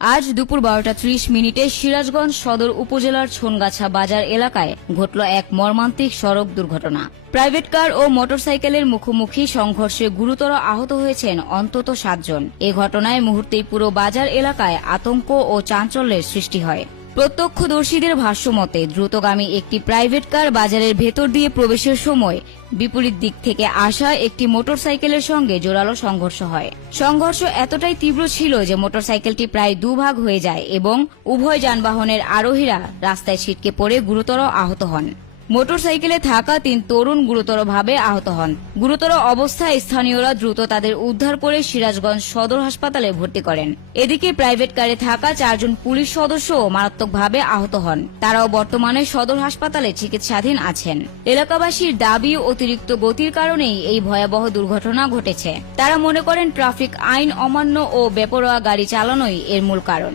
আজ দুপুর 12:30 সিরাজগঞ্জ সদর উপজেলার ছনগাছা বাজার এলাকায় ঘটল এক মর্মান্তিক সড়ক দুর্ঘটনা। প্রাইভেট কার ও মোটরসাইকেলের মুখোমুখি সংঘর্ষে গুরুতর আহত হয়েছেন অন্তত 7 জন। এ ঘটনায় মুহূর্তেই পুরো বাজার এলাকায় আতঙ্ক ও চাঞ্চল্যের সৃষ্টি হয়। প্রত্যক্ষদর্শীদের ভাষ্যমতে দ্রুতগামী একটি প্রাইভেট কার বাজারের ভেতর দিয়ে প্রবেশের সময় বিপরীত দিক থেকে আসা একটি মোটরসাইকেলের সঙ্গে জোরালো সংঘর্ষ হয়। সংঘর্ষ এতটাই তীব্র ছিল যে মোটরসাইকেলটি প্রায় দুভাগ হয়ে যায় এবং উভয় যানবাহনের আরোহীরা রাস্তায় ছিটকে পড়ে গুরুতর আহত হন। মোটরসাইকেলে থাকা 3 তরুণ গুরুতরভাবে আহত হন। গুরুতর অবস্থায় স্থানীয়রা দ্রুত তাদের উদ্ধার করে সিরাজগঞ্জ সদর হাসপাতালে ভর্তি করেন। এদিকে প্রাইভেট কারে থাকা 4 জন পুলিশ সদস্যও মারাত্মকভাবে আহত হন। তারাও বর্তমানে সদর হাসপাতালে চিকিৎসাধীন আছেন। এলাকাবাসীর দাবি, অতিরিক্ত গতির কারণেই এই ভয়াবহ দুর্ঘটনা ঘটেছে। তারা মনে করেন ট্রাফিক আইন অমান্য ও বেপরোয়া গাড়ি চালানোই এর মূল কারণ।